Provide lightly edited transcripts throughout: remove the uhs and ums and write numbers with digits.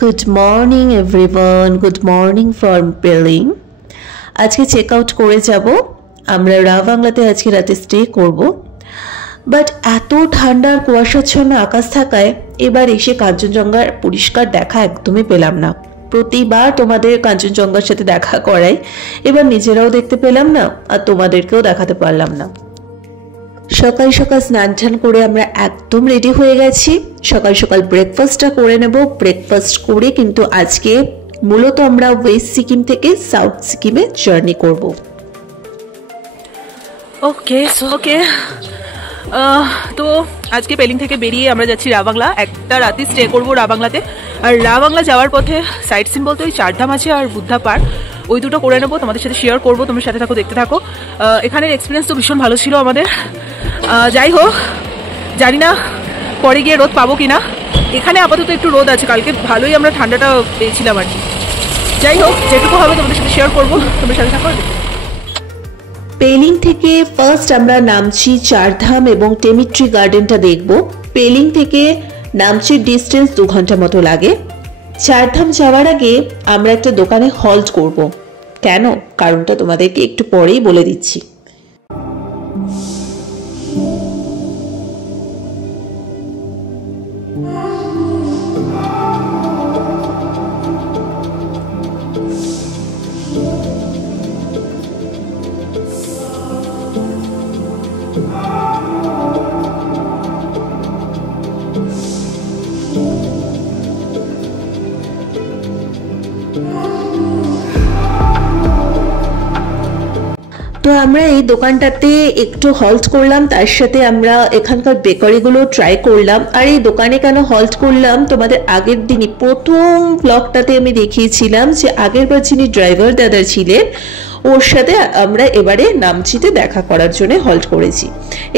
Good morning everyone, good morning from Pelling. আজকে check out করে যাব। আমরা রা বাংলাতে আজকে রাতে স্টে করব। বাট এত ঠান্ডার কুয়াশাচ্ছন্ন আকাশ থাকায় এবার এসে কাঞ্চনজঙ্ঘার পরিষ্কার দেখা একদমই পেলাম না। প্রতিবার তোমাদের কাঞ্চনজঙ্ঘার সাথে দেখা করাই, এবার নিজেরাও দেখতে পেলাম না আর তোমাদেরকেও দেখাতে পারলাম না। সকাল সকাল স্নান টান করে আমরা একদম রেডি হয়ে গেছি। সকাল সকাল ব্রেকফাস্টটা করে নেব। ব্রেকফাস্ট করে কিন্তু আজকে মূলত আমরা ওয়েস্ট সিকিম থেকে সাউথ সিকিমে জার্নি করব। ওকে তো আজকে পেলিং থেকে বেরিয়ে আমরা যাচ্ছি রা বাংলা। একটা রাতে স্টে করবো রা বাংলাতে। আর রা বাংলা যাওয়ার পথে সাইট সিন বলতে ওই চারধাম আছে আর বুদ্ধা পার্ক, ওই দুটো করে নেবো, তোমাদের সাথে শেয়ার করবো। তোমরা সাথে থাকো, দেখতে থাকো। এখানের এক্সপিরিয়েন্স তো ভীষণ ভালো ছিল আমাদের। যাই হোক, জানি না পরে গিয়ে রোদ পাবো কিনা। এখানে আপাতত একটু রোদ আছে, কালকে ভালোই আমরা ঠান্ডাটা পেয়েছিলাম আর কি। যাই হোক, যেটুকু হবে তোমাদের সাথে শেয়ার করবো, তোমরা সাথে থাকো। পেলিং থেকে ফার্স্ট আমরা নামচি চারধাম এবং টেমিট্রি গার্ডেনটা দেখব। পেলিং থেকে নামচির ডিস্টেন্স 2 ঘন্টা মতো লাগে। চারধাম যাওয়ার আগে আমরা একটা দোকানে হল্ট করব। কেন, কারণটা তোমাদেরকে একটু পরেই বলে দিচ্ছি। তো আমরা এই দোকানটাতে একটু হল্ট করলাম, তার সাথে আমরা এখানকার বেকারিগুলো ট্রাই করলাম। আর এই দোকানে কেন হল্ট করলাম, তোমাদের আগের দিনই প্রথম ব্লগটাতে আমি দেখিয়েছিলাম যে আগের বার যিনি ড্রাইভার দাদা ছিলেন ওর সাথে আমরা এবারে নামচিতে দেখা করার জন্য হল্ট করেছি।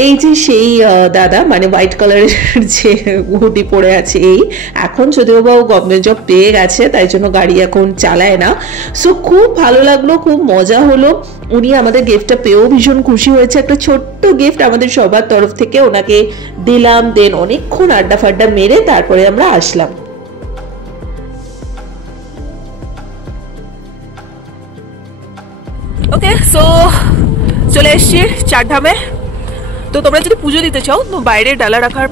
এই যে সেই দাদা, মানে হোয়াইট কালারের যে হুডি পরে আছে, এই এখন যদিও বা ও গভর্নমেন্ট জব পেয়ে গেছে, তাই জন্য গাড়ি এখন চালায় না। সো খুব ভালো লাগলো, খুব মজা হলো। উনি আমাদের গিফটটা পেয়েও ভীষণ খুশি হয়েছে। একটা ছোট্ট গিফট আমাদের সবার তরফ থেকে ওনাকে দিলাম। দেন অনেকক্ষণ আড্ডা ফাড্ডা মেরে তারপরে আমরা আসলাম। ওকে, সো চলে এসছি চারধামে। তো তোমরা যদি পুজো দিতে চাও তো বাইরে ডালা রাখার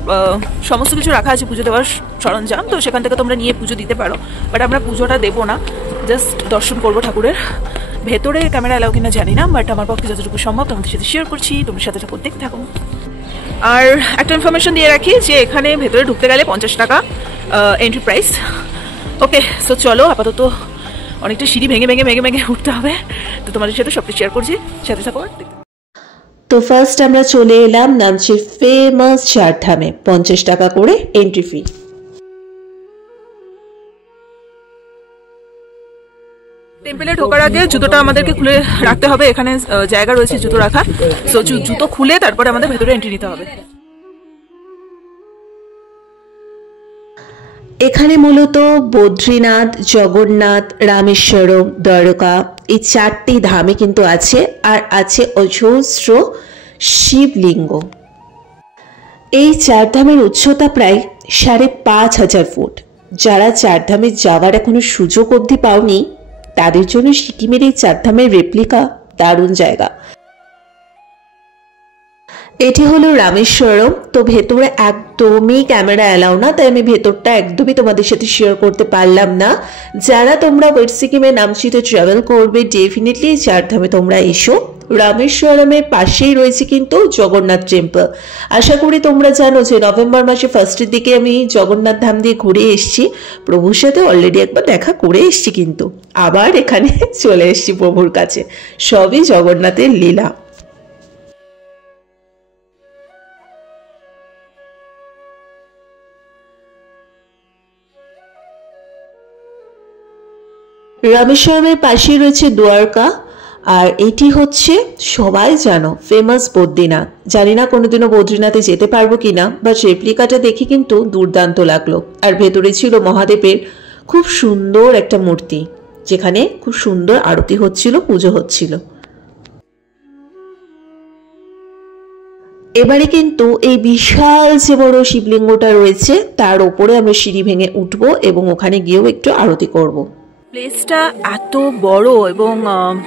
সমস্ত কিছু রাখা আছে, পুজো দেওয়ার সরঞ্জাম, তো সেখান থেকে তোমরা নিয়ে পুজো দিতে পারো। বাট আমরা পুজোটা দেবো না, জাস্ট দর্শন করবো ঠাকুরের। ভেতরে ক্যামেরা এলাও কিনা জানি না, বাট আমার পক্ষে যতটুকু সম্ভব তোমাদের সাথে শেয়ার করছি। তোমরা সাথে ঠাকুর দেখতে থাকো। আর একটা ইনফরমেশন দিয়ে রাখি যে এখানে ভেতরে ঢুকতে গেলে 50 টাকা এন্ট্রি প্রাইস। ওকে, সো চলো, আপাতত অনেকটা সিঁড়ি ভেঙে ভেঙে ভেঙে ভেঙে উঠতে হবে, তো তোমাদের সাথে সবটা শেয়ার করছি, সাথে থাকো। তো ফার্স্ট আমরা চলে এলাম নামচির ফেমাস চারধামে। 50 টাকা করে এন্ট্রি ফি। টেম্পলে ঢোকার আগে জুতোটা আমাদেরকে খুলে রাখতে হবে, এখানে জায়গা রয়েছে জুতো রাখার। সো জুতো খুলে তারপরে আমাদের ভেতরে এন্ট্রি নিতে হবে। এখানে মূলত বদ্রীনাথ, জগন্নাথ, রামেশ্বরম, দ্বারকা এই 4টি ধামে কিন্তু আছে। আর আছে অজস্র শিবলিঙ্গ। এই চারধামের উচ্চতা প্রায় 5,500 ফুট। যারা চারধামে যাওয়ার এখনো সুযোগ অবধি পাওনি তাদের জন্য সিকিমের এই চারধামের রেপ্লিকা দারুণ জায়গা। এটি হলো রামেশ্বরম। তো ভেতরে একদমই ক্যামেরা অ্যালাউ না, তাই আমি ভেতরটা একদমই তোমাদের সাথে শেয়ার করতে পারলাম না। যারা তোমরা ওয়েস্ট সিকিমে নামচিতে ট্রাভেল করবে, ডেফিনেটলি চারধামে তোমরা এসো। রামেশ্বরমের পাশেই রয়েছে কিন্তু জগন্নাথ টেম্পল। আশা করি তোমরা জানো যে নভেম্বর মাসে ফার্স্টের দিকে আমি জগন্নাথ ধাম দিয়ে ঘুরে এসেছি। প্রভুর সাথে অলরেডি একবার দেখা করে এসেছি, কিন্তু আবার এখানে চলে এসেছি প্রভুর কাছে। সবই জগন্নাথের লীলা। রামেশ্বরমের পাশেই রয়েছে দ্বারকা। আর এটি হচ্ছে সবাই জানো ফেমাস বদ্রীনাথ। জানি না কোনোদিনও বদ্রীনাথে যেতে পারবো কিনা, বাট রেপ্লিকাটা দেখে কিন্তু দুর্দান্ত লাগলো। আর ভেতরে ছিল মহাদেবের খুব সুন্দর একটা মূর্তি, যেখানে খুব সুন্দর আরতি হচ্ছিল, পুজো হচ্ছিল। এবারে কিন্তু এই বিশাল যে বড় শিবলিঙ্গটা রয়েছে তার ওপরে আমরা সিঁড়ি ভেঙে উঠবো এবং ওখানে গিয়েও একটু আরতি করব। প্লেসটা এত বড় এবং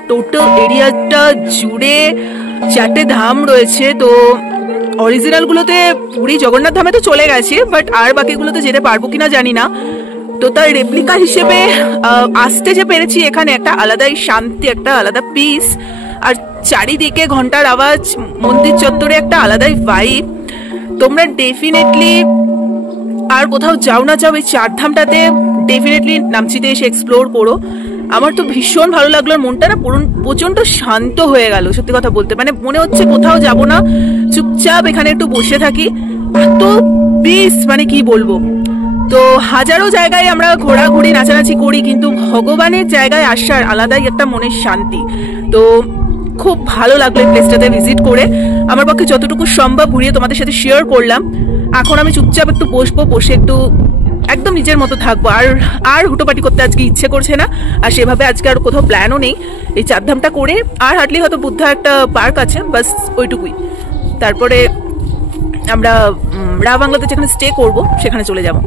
টোটাল এরিয়াটা জুড়ে 4টে ধাম রয়েছে। তো অরিজিনালগুলোতে পুরী জগন্নাথ ধামে তো চলে গেছি, বাট আর বাকিগুলোতে যেতে পারবো কিনা জানি না। তো তার রেপ্লিকা হিসেবে আসতে যে পেরেছি এখানে একটা আলাদাই শান্তি, একটা আলাদা পিস, আর চারিদিকে ঘন্টার আওয়াজ, মন্দির চত্বরে একটা আলাদাই ভাইব। তোমরা ডেফিনেটলি আর কোথাও যাও না যাও এই চারধামটাতে ডেফিনেটলি নামচিতে এসে এক্সপ্লোর করো। আমার তো ভীষণ ভালো লাগলো, মনটা না প্রচন্ড শান্ত হয়ে গেল। সত্যি কথা বলতে মানে মনে হচ্ছে কোথাও যাব না, চুপচাপ এখানে একটু বসে থাকি। এত পিস মানে কি বলবো। তো হাজারো জায়গায় আমরা ঘোরাঘুরি নাচানাচি করি, কিন্তু ভগবানের জায়গায় আসার আলাদাই একটা মনের শান্তি। তো খুব ভালো লাগলো এই প্লেসটাতে ভিজিট করে। আমার পক্ষে যতটুকু সম্ভব ঘুরিয়ে তোমাদের সাথে শেয়ার করলাম। এখন আমি চুপচাপ একটু বসবো, বসে একটু একদম নিজের মতো থাকবো। আর হুটোপাটি করতে আজকে ইচ্ছে করছে না, আর সেভাবে আজকে আর কোথাও প্ল্যানও নেই। এই চারধামটা করে আর হাঁটলেই হয়তো বুদ্ধা একটা পার্ক আছে, বাস ওইটুকুই। তারপরে আমরা রা বাংলাতে যেখানে স্টে করব সেখানে চলে যাব।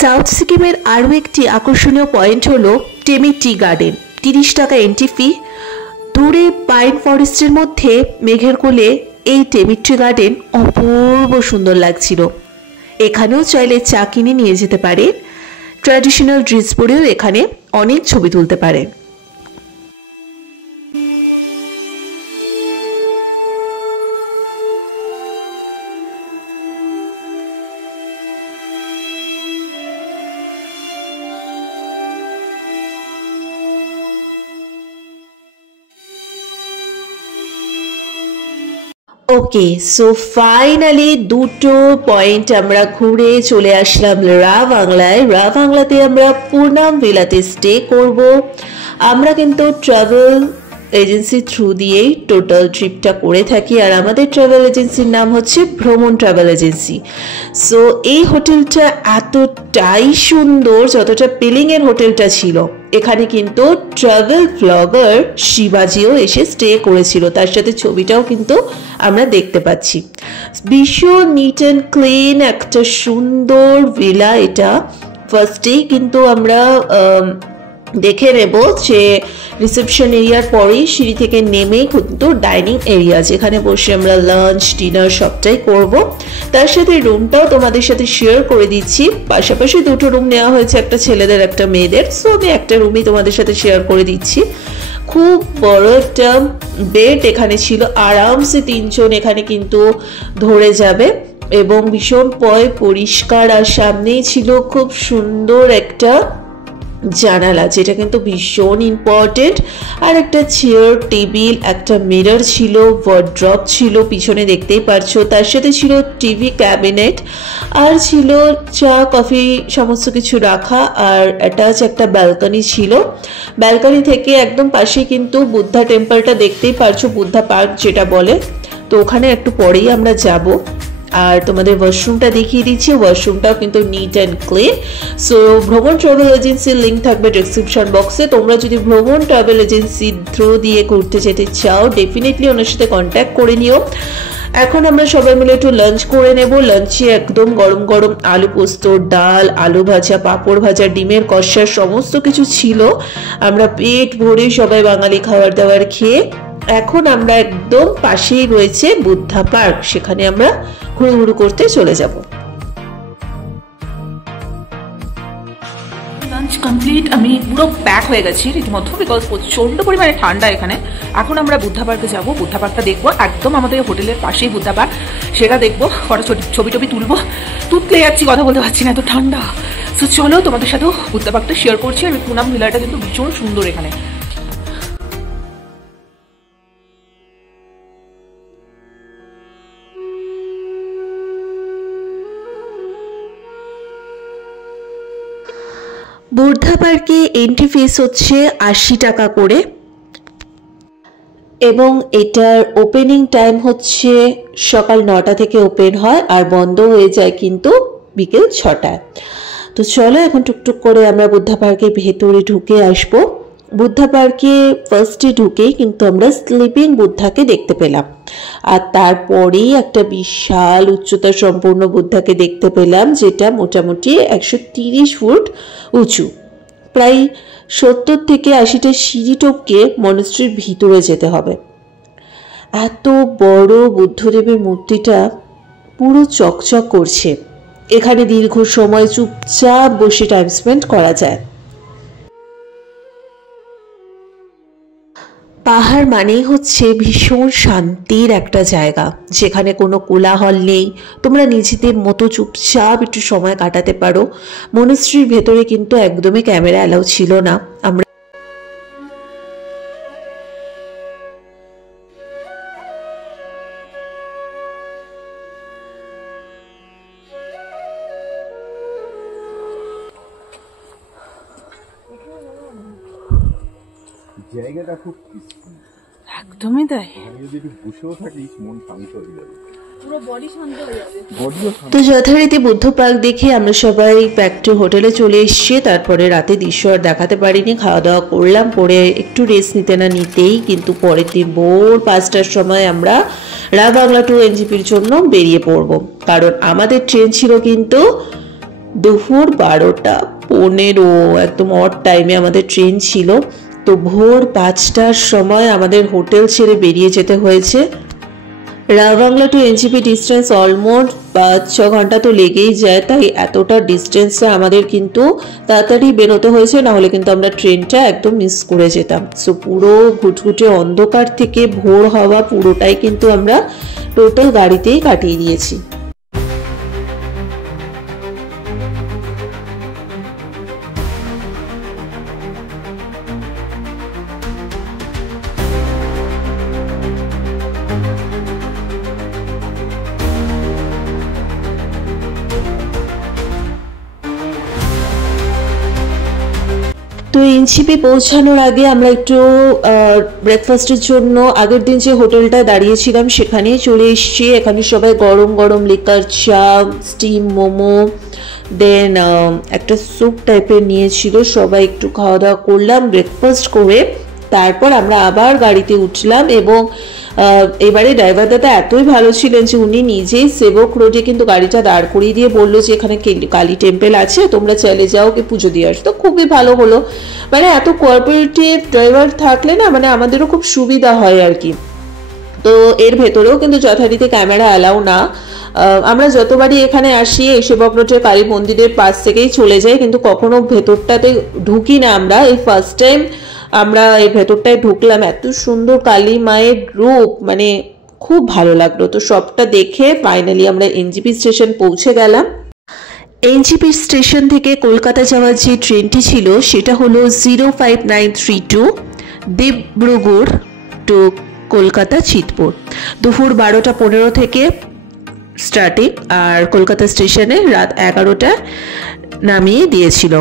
সাউথ সিকিমের আরও একটি আকর্ষণীয় পয়েন্ট হলো টেমি টি গার্ডেন। 30 টাকা এন্ট্রি ফি। দূরে পাইন ফরেস্টের মধ্যে মেঘের কোলে এই টেমি টি গার্ডেন অপূর্ব সুন্দর লাগছিল। এখানেও চাইলে চা কিনে নিয়ে যেতে পারে। ট্র্যাডিশনাল ড্রেস পরেও এখানে অনেক ছবি তুলতে পারেন। ওকে, সো ফাইনালি দুটো পয়েন্ট আমরা ঘুরে চলে আসলাম রা বাংলায়। রা বাংলাতে আমরা পুনাম ভিলাতে স্টে করব। আমরা কিন্তু ট্রাভেল এজেন্সি থ্রু দিয়েই টোটাল ট্রিপটা করে থাকি, আর আমাদের ট্রাভেল এজেন্সির নাম হচ্ছে ভ্রমণ ট্রাভেল এজেন্সি। সো এই হোটেলটা এতটাই সুন্দর যতটা পিলিংয়ের হোটেলটা ছিল। এখানে কিন্তু ট্রাভেল ব্লগার শিবাজিও এসে স্টে করেছিল, তার সাথে ছবিটাও কিন্তু আমরা দেখতে পাচ্ছি। ভীষণ নিট অ্যান্ড ক্লিন একটা সুন্দর ভিলা এটা। ফার্স্টেই কিন্তু আমরা দেখে নেব যে রিসেপশন এরিয়ার পরেই সিঁড়ি থেকে নেমেই কিন্তু ডাইনিং এরিয়া, যেখানে বসে আমরা লাঞ্চ ডিনার সবটাই করব। তার সাথে রুমটাও তোমাদের সাথে শেয়ার করে দিচ্ছি। পাশাপাশি দুটো রুম নেওয়া হয়েছে, একটা ছেলেদের একটা মেয়েদের। সো আমি একটা রুমই তোমাদের সাথে শেয়ার করে দিচ্ছি। খুব বড় একটা বেড এখানে ছিল, আরামসে 3 জন এখানে কিন্তু ধরে যাবে, এবং ভীষণ পরিষ্কার। আর সামনেই ছিল খুব সুন্দর একটা জানালা, যেটা কিন্তু ভীষণ ইম্পর্টেন্ট। আর একটা চেয়ার টেবিল, একটা মিরর ছিল, ওয়ার্ড্রপ ছিল পিছনে দেখতেই পারছো। তার সাথে ছিল টিভি ক্যাবিনেট, আর ছিল চা কফি সমস্ত কিছু রাখা, আর অ্যাটাচ একটা ব্যালকনি ছিল। ব্যালকনি থেকে একদম পাশে কিন্তু বুদ্ধা টেম্পলটা দেখতেই পারছো, বুদ্ধা পার্ক যেটা বলে। তো ওখানে একটু পরেই আমরা যাব। আর তোমাদের ওয়াশরুমটা দেখিয়ে দিচ্ছি, ওয়াশরুমটাও কিন্তু নিট অ্যান্ড ক্লিন। সো ভ্রমণ ট্রাভেল এজেন্সির লিঙ্ক থাকবে ডেসক্রিপশন বক্সে। তোমরা যদি ভ্রমণ ট্রাভেল এজেন্সি থ্রু দিয়ে ঘুরতে যেতে চাও ডেফিনেটলি ওনার সাথে কন্ট্যাক্ট করে নিও। এখন আমরা সবাই মিলে একটু লাঞ্চ করে নেব। লাঞ্চে একদম গরম গরম আলু পোস্ত, ডাল, আলু ভাজা, পাঁপড় ভাজা, ডিমের কষা সমস্ত কিছু ছিল। আমরা পেট ভরে সবাই বাঙালি খাবার দাবার খেয়ে এখন আমরা একদম পাশেই রয়েছে বুদ্ধা পার্ক, সেখানে আমরা ঘুরু করতে চলে যাব। লাঞ্চ কমপ্লিট, আমি পুরো প্যাক হয়ে গেছি রীতিমতো, বিকজ প্রচন্ড পরিমাণে ঠান্ডা এখানে। এখন আমরা বুদ্ধা পার্কে যাবো, বুদ্ধা পার্কটা দেখবো। একদম আমাদের হোটেলের পাশেই বুদ্ধা পার্ক, সেটা দেখবো। কটা ছবি টবি তুলবো, তুলতে যাচ্ছি, কথা বলতে পারছি না, এত ঠান্ডা। তো চলো তোমাদের সাথেও বুদ্ধা পার্কটা শেয়ার করছি। আর পুনাম ভিলাটা কিন্তু ভীষণ সুন্দর এখানে। বুদ্ধা পার্কে এন্ট্রি ফিস হচ্ছে 80 টাকা করে, এবং এটার ওপেনিং টাইম হচ্ছে সকাল 9টা থেকে ওপেন হয়, আর বন্ধ হয়ে যায় কিন্তু বিকেল 6টায়। তো চলো এখন টুকটুক করে আমরা বুদ্ধা পার্কের ভেতরে ঢুকে আসবো। বুদ্ধা পার্কে ফার্স্টে ঢুকেই কিন্তু আমরা স্লিপিং বুদ্ধাকে দেখতে পেলাম, আর তারপরেই একটা বিশাল উচ্চতা সম্পূর্ণ বুদ্ধাকে দেখতে পেলাম, যেটা মোটামুটি 130 ফুট উঁচু। প্রায় 70 থেকে 80টা সিঁড়ি টপকে মনস্ট্রির ভিতরে যেতে হবে। এত বড় বুদ্ধদেবের মূর্তিটা পুরো চকচক করছে। এখানে দীর্ঘ সময় চুপচাপ বসে টাইম স্পেন্ড করা যায়। পাহাড় মানেই হচ্ছে ভীষণ শান্তির একটা জায়গা, যেখানে কোনো কোলাহল নেই, তোমরা নিজেদের মতো চুপচাপ একটু সময় কাটাতে পারো। মনস্ট্রির ভেতরে কিন্তু একদমই ক্যামেরা অ্যালাউ ছিল না। আমরা জায়গাটা খুব একদমই তাই। যদি একটু বসেও থাকিস মন শান্ত হয়ে যাবে, পুরো বডি শান্ত হয়ে যাবে। তো যথারীতি বুদ্ধ পার্ক দেখে আমরা সবাই ব্যাক টু হোটেলে চলে এসেছি। তারপরে রাতে দৃশ্য আর দেখাতে পারিনি, খাওয়া দাওয়া করলাম, পরে একটু রেস্ট নিতে না নিতেই কিন্তু পরের দিন ভোর 5টার সময় আমরা রা বাংলা টু এনজিপির জন্য বেরিয়ে পড়ব। কারণ আমাদের ট্রেন ছিল কিন্তু দুপুর 12:15, একদম অড টাইমে আমাদের ট্রেন ছিল। তো ভোর 5টার সময় আমাদের হোটেল ছেড়ে বেরিয়ে যেতে হয়েছে। রা Bangla to NJP distance almost 5-6 ঘন্টা তো লেগেই যায়, তাই এতটা ডিস্টেন্সে আমাদের কিন্তু তাড়াতাড়ি বেরোতে হয়েছে, না হলে কিন্তু আমরা ট্রেনটা একদম মিস করে যেতাম। সো পুরো ঘুটঘুটে অন্ধকার থেকে ভোর হওয়া পুরোটাই কিন্তু আমরা টোটাল গাড়িতেই কাটিয়ে দিয়েছি। তো এনজিপি পৌঁছানোর আগে আমরা একটু ব্রেকফাস্টের জন্য আগের দিন যে হোটেলটা দাঁড়িয়েছিলাম সেখানেই চলে এসেছি। এখানে সবাই গরম গরম লিকার চা, স্টিম মোমো, দেন একটা স্যুপ টাইপের নিয়েছিল। সবাই একটু খাওয়া দাওয়া করলাম, ব্রেকফাস্ট করে তারপর আমরা আবার গাড়িতে উঠলাম। এবং এবারে ড্রাইভার দাদা এতই ভালো ছিলেন যে উনি নিজেই সেবক রোডে কিন্তু গাড়িটা দাঁড় করিয়ে দিয়ে বললো যে এখানে কালী টেম্পল আছে, তোমরা চলে যাও, কি পুজো দিয়ে আসো। তো খুবই ভালো হলো, মানে এত কোঅপারেটিভ ড্রাইভার থাকলে না মানে আমাদেরও খুব সুবিধা হয় আর কি। তো এর ভেতরেও কিন্তু যথারীতি ক্যামেরা অ্যালাউ না। আমরা যতবারই এখানে আসি এই সেবক রোডের কালী মন্দিরের পাশ থেকেই চলে যাই, কিন্তু কখনো ভেতরটাতে ঢুকি না আমরা। এই ফার্স্ট টাইম আমরা এই ভেতরটায় ঢুকলাম। এত সুন্দর কালী মায়ের রূপ, মানে খুব ভালো লাগলো। তো সবটা দেখে ফাইনালি আমরা এনজিপি স্টেশন পৌঁছে গেলাম। এনজিপি স্টেশন থেকে কলকাতা যাওয়ার যে ট্রেনটি ছিল সেটা হলো 05932 ডিব্রুগড় টু কলকাতা চিতপুর। দুপুর 12:15 থেকে স্টার্টিং, আর কলকাতা স্টেশনে রাত 11টায় নামিয়ে দিয়েছিল।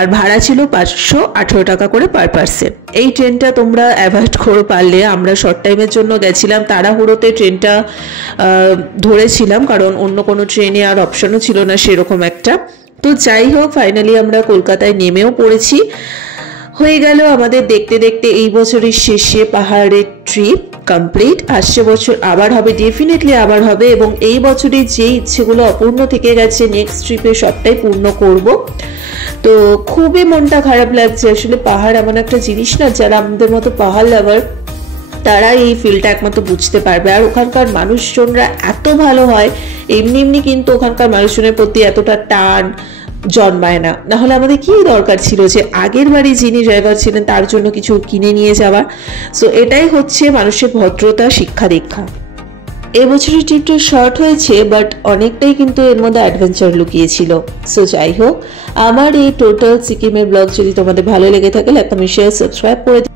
আর ভাড়া ছিল 518 টাকা করে পার পার্সন। এই ট্রেনটা তোমরা অ্যাভয়েড করো পারলে। আমরা শর্ট টাইমের জন্য গেছিলাম, তাড়াহুড়োতে ট্রেনটা ধরেছিলাম, কারণ অন্য কোনো ট্রেনে আর অপশনও ছিল না সেরকম একটা। তো যাই হোক, ফাইনালি আমরা কলকাতায় নেমেও পড়েছি। হয়ে গেল আমাদের দেখতে দেখতে এই বছরের শেষে পাহাড়ের ট্রিপ কমপ্লিট। আসছে বছর আবার হবে, ডেফিনেটলি আবার হবে, এবং এই বছরে যে ইচ্ছেগুলো অপূর্ণ থেকে গেছে নেক্সট ট্রিপে সবটাই পূর্ণ করব। তো খুবই মনটা খারাপ লাগছে। আসলে পাহাড় এমন একটা জিনিস না, যারা আমাদের মতো পাহাড় লাভার তারা এই ফিলটা একমাত্র বুঝতে পারবে। আর ওখানকার মানুষজনরা এত ভালো হয়, এমনি এমনি কিন্তু ওখানকার মানুষজনের প্রতি এতটা টান জন্মায় না। নাহলে আমাদের কি দরকার ছিল যে আগের বাড়ি যিনি ড্রাইভার ছিলেন তার জন্য কিছু কিনে নিয়ে যাওয়ার। সো এটাই হচ্ছে মানুষের ভদ্রতা, শিক্ষা দীক্ষা। এবছরের ট্রিপটা শর্ট হয়েছে, বাট অনেকটাই কিন্তু এর মধ্যে অ্যাডভেঞ্চার লুকিয়েছিল। সো যাই হোক, আমার এই টোটাল সিকিমের ব্লগ যদি তোমাদের ভালো লেগে থাকে লাইক কমেন্ট শেয়ার সাবস্ক্রাইব করে দিই।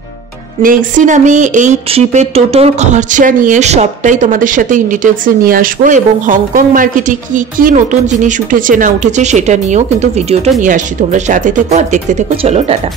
নেক্সট দিন আমি এই ট্রিপের টোটাল খরচা নিয়ে সবটাই তোমাদের সাথে ইন ডিটেলসে নিয়ে আসবো, এবং হংকং মার্কেটে কি কি নতুন জিনিস উঠেছে না উঠেছে সেটা নিয়েও কিন্তু ভিডিওটা নিয়ে আসছি। তোমরা সাথে থেকো আর দেখতে থেকো। চলো টাটা।